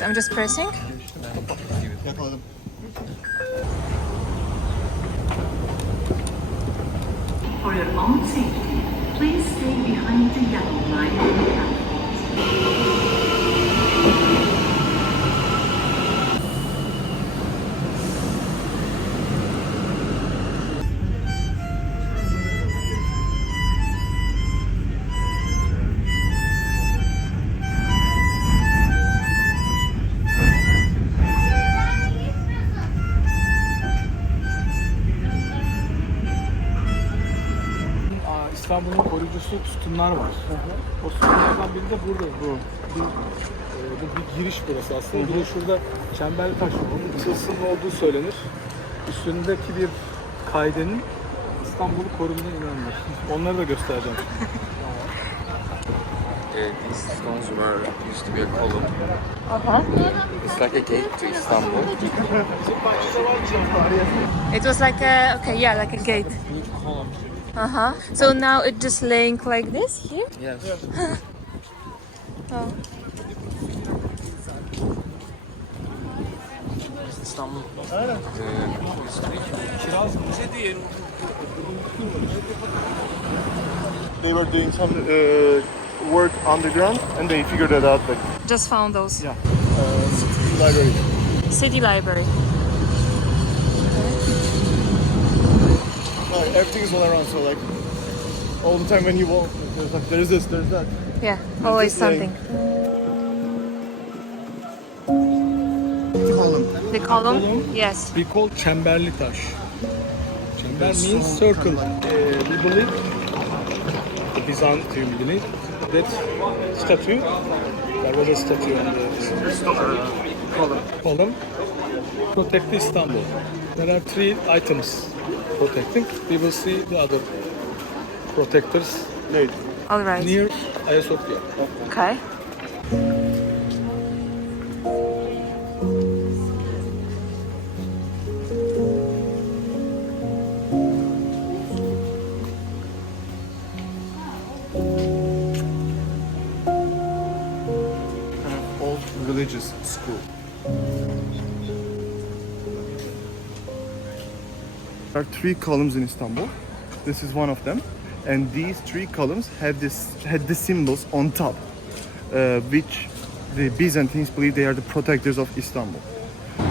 So I'm just pressing. Yakaladım. For your own safety, please stay behind the yellow line on the platforms. İstanbul'un koruyucusu sütunlar var. O sütunlardan biri de burada. Bu bir giriş burası aslında. Bir de şurada çemberli taş var. Onun tılsımlı olduğu söylenir. Üstündeki bir kaidenin İstanbul'u koruduğuna inanılır. Onları da göstereceğim. These stones used to be a column. It's like a gate to Istanbul. It was like a like a gate. So now it's just laying like this here. Yes. Oh. Istanbul. They were doing some work underground and they figured it out. Like, Just found those. yeah, library. City library. Everything is all around. So like, all the time when you walk, there's like, there's this, there's that. Yeah, always Just laying. something. Column. The column? Yes. We call çemberli taş. Çember means circle. We believe, the Byzantium believe, that statue, there was a statue on the column, protect Istanbul. There are 3 items protecting. We will see the other protectors Later. All right. near Ayasofya. Okay. Old religious school. There are 3 columns in Istanbul. This is one of them, and these 3 columns had the symbols on top, which the Byzantines believe they are the protectors of Istanbul.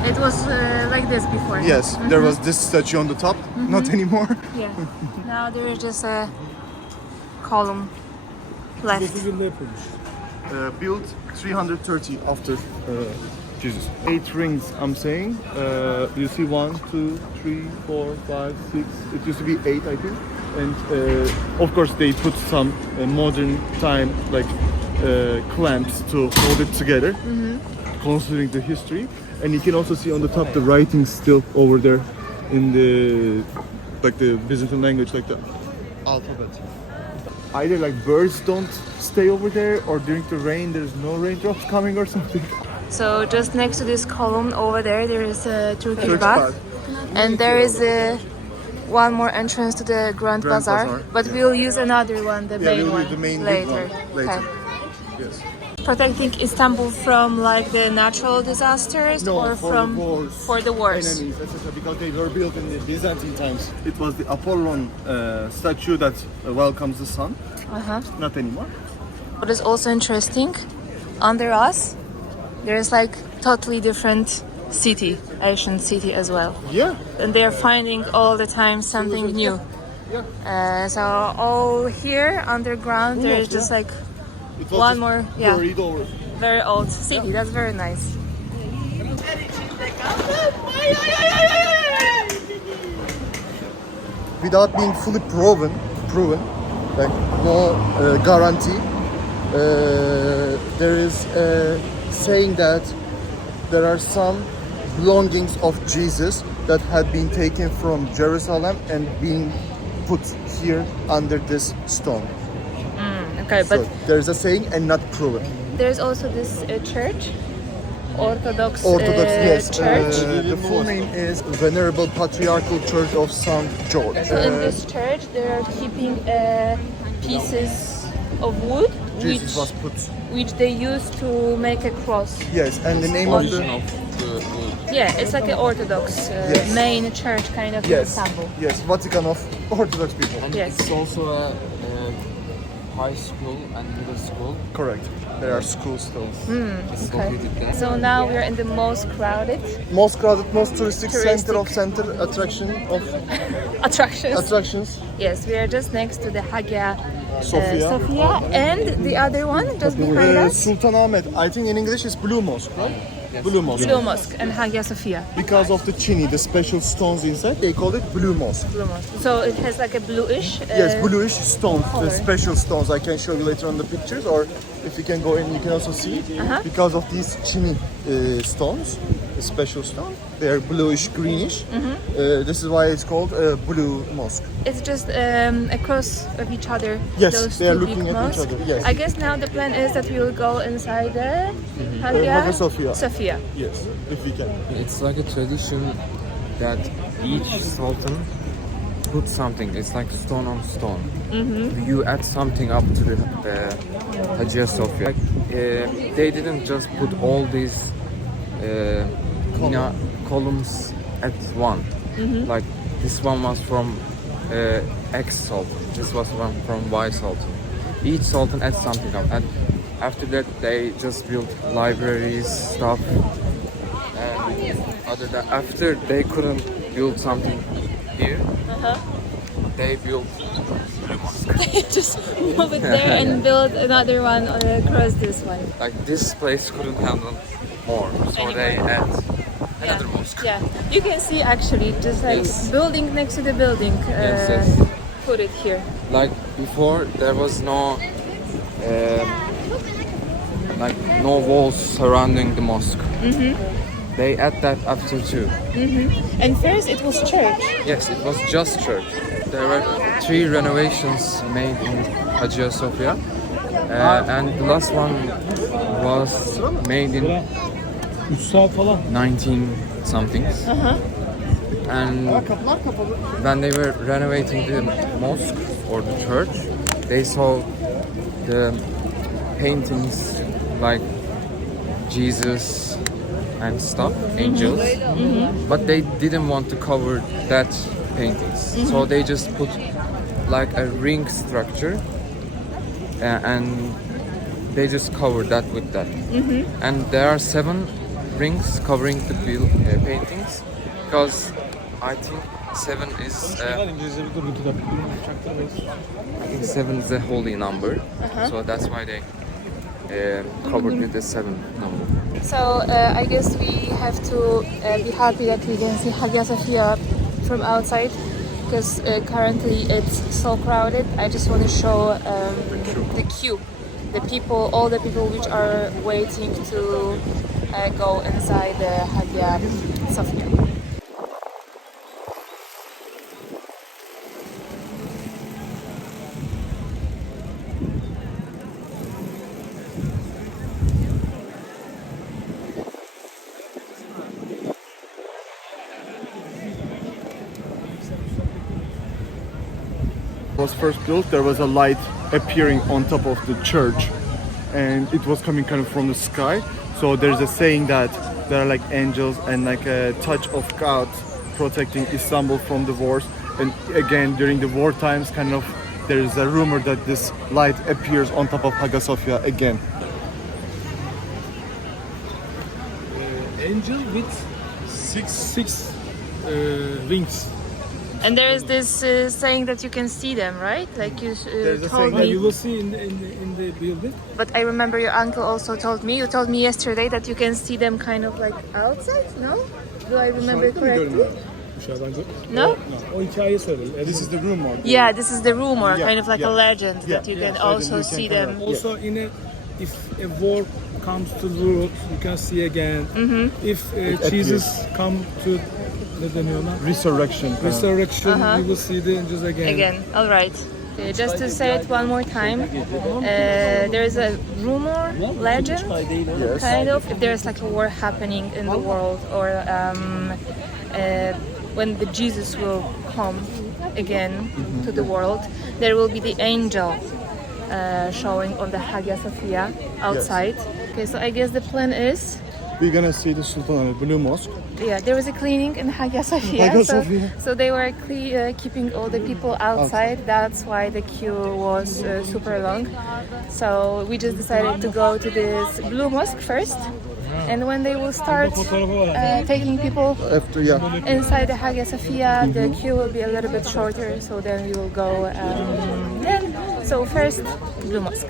It was like this before. Yes, there was this statue on the top, not anymore. Yeah. Now there is just a column left. 9. yılında yapılmış. Built 330 after Jesus. 8 rings, I'm saying. You see 1, 2, 3, 4, 5, 6. It used to be 8, I think. And of course, they put some modern time like clamps to hold it together, considering the history. And you can also see on the top the writing still over there in the Byzantine language, like the alphabet. Either like birds don't stay over there, or during the rain there's no raindrops coming or something. So just next to this column over there, there is a Turkish Turkish bath, bath. and there is one more entrance to the Grand Bazaar. Bazaar, But yeah. we'll use another one, the Yeah, main we'll one, use the main big later. one later. Okay. Yes. Protecting Istanbul from like the natural disasters, or for from the wars, for the wars. enemies, etc. Because they were built in the Byzantine times. It was the Apollon statue that welcomes the sun. Not anymore. What is also interesting, under us, there is like totally different city, ancient city as well. Yeah. And they are finding all the time something new. So all here underground, there is just like It was one just more, yeah, buried over. very old city. That's very nice. Without being fully proven, like no guarantee. There is a saying that there are some belongings of Jesus that had been taken from Jerusalem and being put here under this stone. Okay, but So there's a saying and not proven. there's also this church, Orthodox, Orthodox, yes. church. The full name is Venerable Patriarchal Church of St. George. So in this church, they are keeping pieces of wood Jesus was put. which they used to make a cross. Yes, and the name of Origin the of the Yeah, it's like an Orthodox Yes. main church kind of in yes, Istanbul. yes, Vatican of Orthodox people. and Yes. it's also a high school and middle school. Correct. There are school still. It's Okay. located there. So now we're in the most crowded Most crowded, most touristic, Touristic. center attraction of attractions. attractions. Yes, we are just next to the Hagia Sophia. Sophia, and the other one just behind us, Sultanahmet. I think in English it's Blue Mosque, right? Yes. Blue Mosque. Blue Mosque and Hagia Sophia. Because of the chini, the special stones inside, they call it Blue Mosque. Blue Mosque. So it has like a bluish. Yes, bluish stones, color. the special stones. I can show you later on the pictures, or if you can go in, you can also see. Because of these chini stones, the special stone, they are bluish, greenish. This is why it's called Blue Mosque. It's just across of each other. Yes, those they are two looking big at each mosques. other, yes. I guess now the plan is that we will go inside the Hagia Sophia. Sophia. Yes, if we can. It's like a tradition that each sultan puts something. It's like stone on stone. You add something up to the Hagia Sophia. Like, they didn't just put all these columns at one. Like this one was from X sultan. This was one from Y sultan. Each sultan adds something up, and after that they just built libraries, stuff. And after they couldn't build something here, they built Just move it there and build another one across this one. like this place couldn't handle more, so they add another mosque. Yeah, you can see actually just like Yes. building next to the building. Yes. Put it here. Like before, there was no like no walls surrounding the mosque. They add that after too. And first it was church. Yes, it was just church. There were 3 renovations made in Hagia Sophia, and the last one was made in 3 saat falan. 19 somethings. And when they were renovating the mosque or the church, they saw the paintings like Jesus and stuff, angels, but they didn't want to cover that paintings, so they just put like a ring structure, and they just covered that with that. And there are 7 rings covering the paintings, because I think 7 is İngilizce bir dur 2 dakika. Çaktırmayız. I think 7 is a holy number, so that's why they covered with the 7 number. So I guess we have to be happy that we can see Hagia Sophia from outside, because currently it's so crowded. I just want to show the queue, the people, all the people which are waiting to go inside the Hagia Sophia. Was first built, there was a light appearing on top of the church, and it was coming kind of from the sky. So there's a saying that there are like angels and like a touch of God protecting Istanbul from the wars. And again, during the war times, kind of there is a rumor that this light appears on top of Hagia Sophia again. Angel with six wings. And there is this saying that you can see them, right? Like you There's a told saying Yeah, me. you will see in the building. But I remember your uncle also told me. You told me yesterday that you can see them kind of like outside. No? Do I remember correctly? Dışarıdan gör. No? O hikayeyi söyle. This is the rumor. Yeah, this is the rumor, Yeah, kind of like yeah. a legend that you Yeah, can yeah. also You can see kind them. of- Also if a war comes to the road, you can see again. If Jesus come to ne deniyor ona? Resurrection. Resurrection, you will see the angels again. Again, all right. Just to say it one more time, there is a rumor, legend, kind of, if there's like a war happening in the world, or when the Jesus will come again to the world, there will be the angel showing on the Hagia Sophia outside. Okay, so I guess the plan is, We're gonna see the Sultanahmet Blue Mosque. yeah, there was a cleaning in Hagia Sophia. Hagia so, Sophia. so they were keeping all the people outside. That's why the queue was super long. So we just decided to go to this Blue Mosque first. And when they will start taking people After, yeah. inside the Hagia Sophia, the queue will be a little bit shorter, so then we will go then. So first, Blue Mosque.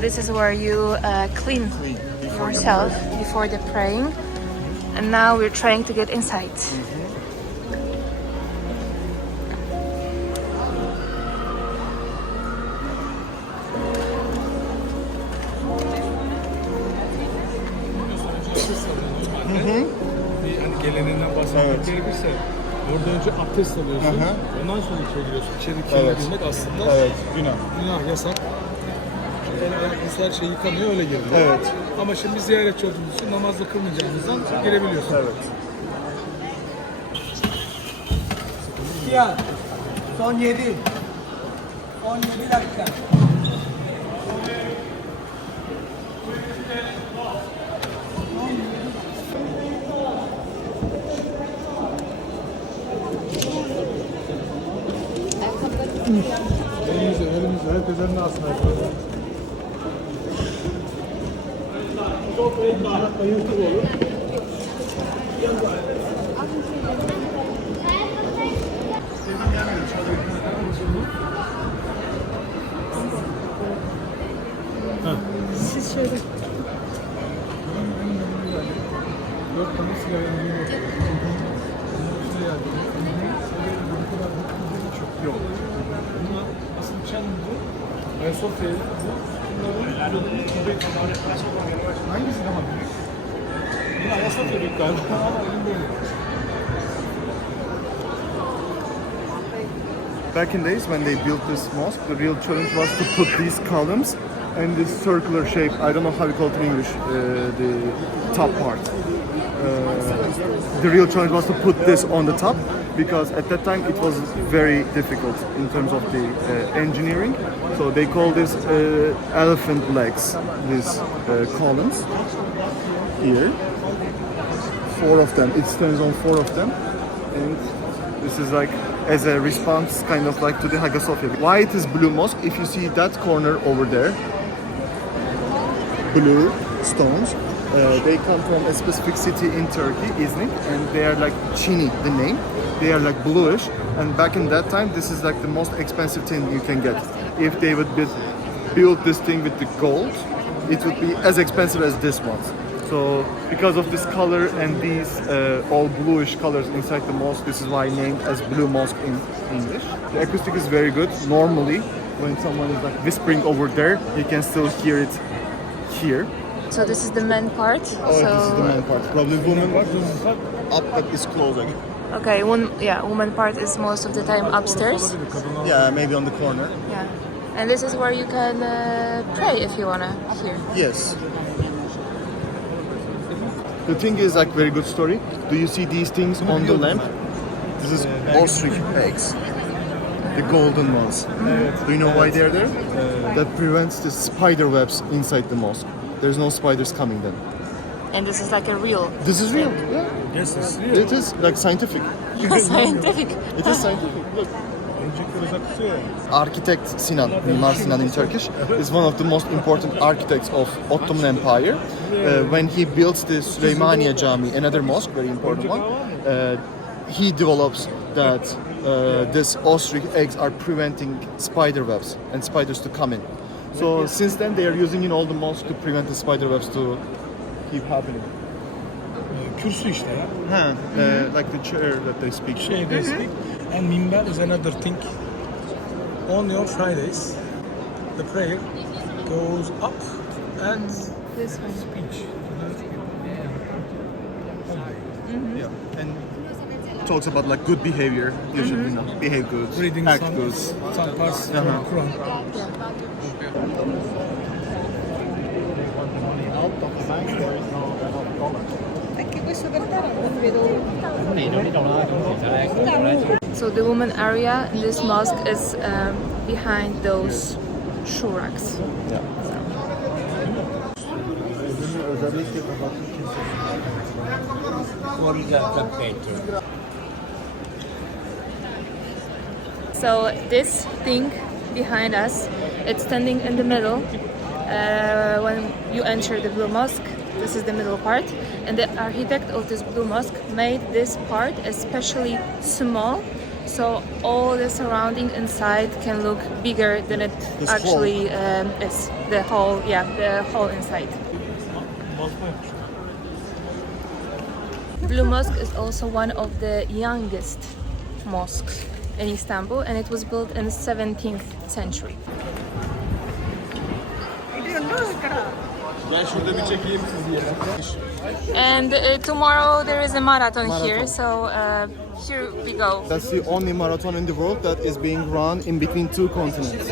This is where you clean yourself before the praying, and now we're trying to get inside. Hani geleninden bahsetmek gerekirse orada önce abdest alıyorsun, ondan sonra içeri giriyorsun. İçeri girmek aslında günah, yasak. El ayaklısı her şey yıkanıyor, öyle geliyor. Evet. Ama şimdi ziyaretçi olduğumuz için namazda kılmayacağımızdan girebiliyorsun. Evet. Ya, son 7. 17 dakika. Elimize, herkes eline alsın arkadaşlar. Ayırtık olur. Siz şöyle. Yok tane sigara yanıyor. Yok. Bunlar aslında Çanlı'da Ayasofya'yı hangisi daha büyük? Yine Ayasofya büyük galiba ama elim böyle. Back in days when they built this mosque, the real challenge was to put these columns and this circular shape. I don't know how you call it in English. The top part. The real challenge was to put this on the top because at that time it was very difficult in terms of the engineering. So they call this elephant legs. These columns here. 4 of them. It stands on 4 of them, and this is like as a response, kind of like to the Hagia Sophia. Why it is Blue Mosque? If you see that corner over there, blue stones. They come from a specific city in Turkey, Iznik, and they are like chini, the name. They are like bluish, and back in that time, this is like the most expensive thing you can get. If they would build this thing with the gold, it would be as expensive as this one. So because of this color and these all bluish colors inside the mosque, this is why named as Blue Mosque in English. The acoustic is very good. Normally, when someone is like whispering over there, you can still hear it here. So this is the main part. Oh, this is the main part. Probably woman part up that is closing. Okay, woman part is most of the time upstairs. Yeah, maybe on the corner. Yeah, and this is where you can pray if you wanna hear. Yes. The thing is like very good story. Do you see these things on the lamp? This is ostrich eggs. The golden ones. Do you know why they're there? That prevents the spider webs inside the mosque. There's no spiders coming then. And this is like a real This is real. Yeah. Yes, it's real. It is like scientific. scientific. It is scientific. Look. Architect Sinan, Mimar Sinan in Turkish, is one of the most important architects of Ottoman Empire. When he built the Süleymaniye Cami, another mosque, very important one, he develops that this ostrich eggs are preventing spider webs and spiders to come in. So since then they are using in all the mosques to prevent the spider webs to keep happening. Kürsü işte ya. Like the chair that they speak. They speak. And minber is another thing. On your Fridays, the prayer goes up and This one. speech. Yeah. And talks about like good behavior. You should, you know, behave good, Reading act some, good. some parts from Uh-huh. Quran. So the woman area in this mosque is behind those shoe racks. So this thing behind us, it's standing in the middle. When you enter the Blue Mosque, this is the middle part, and the architect of this Blue Mosque made this part especially small, so all the surrounding inside can look bigger than it This actually is. The whole, yeah, the whole inside. Blue Mosque is also one of the youngest mosques in Istanbul, and it was built in the 17th century. And tomorrow there is a marathon here, so here we go. That's the only marathon in the world that is being run in between two continents.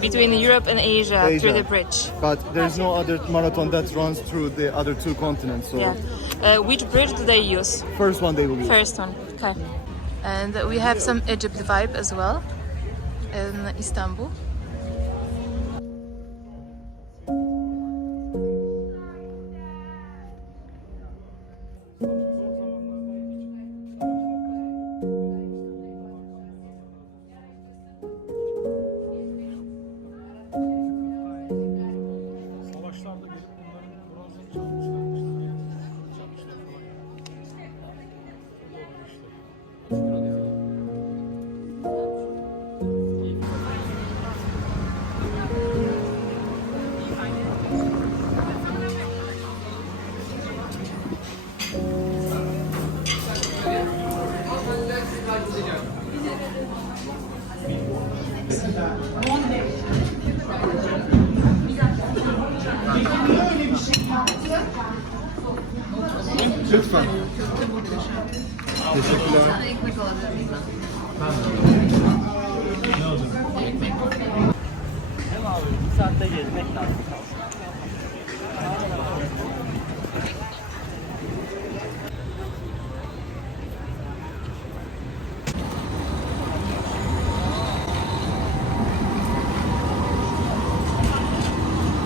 Between Europe and Asia, Asia. through the bridge. But there's no other marathon that runs through the other two continents. So Yeah. Which bridge do they use? first one they will use. First one. Okay. And we have some Egypt vibe as well in Istanbul. Savaşlarda gelip bunların bronzunu çalmışlar. Çalmışlar falan. Lütfen. Teşekkürler.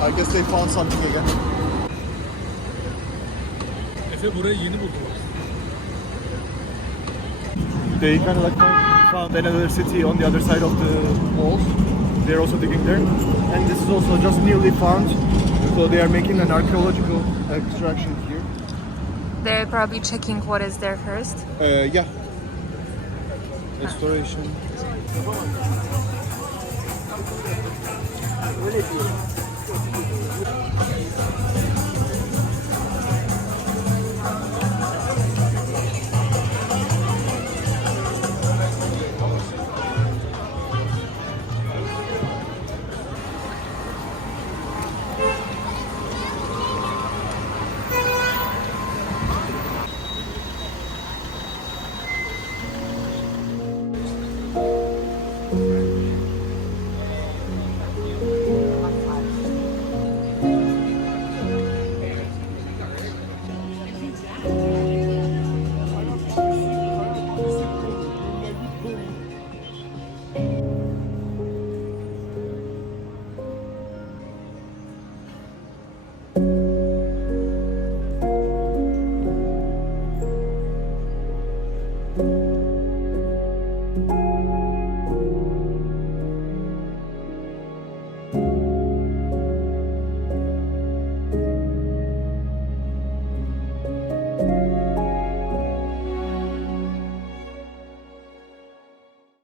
I guess they found something again. Efe burayı yeni buldu. They kind of like found another city on the other side of the walls. They're also digging there. And this is also just newly found. So they are making an archaeological extraction here. They're probably checking what is there first. Yeah. Restoration.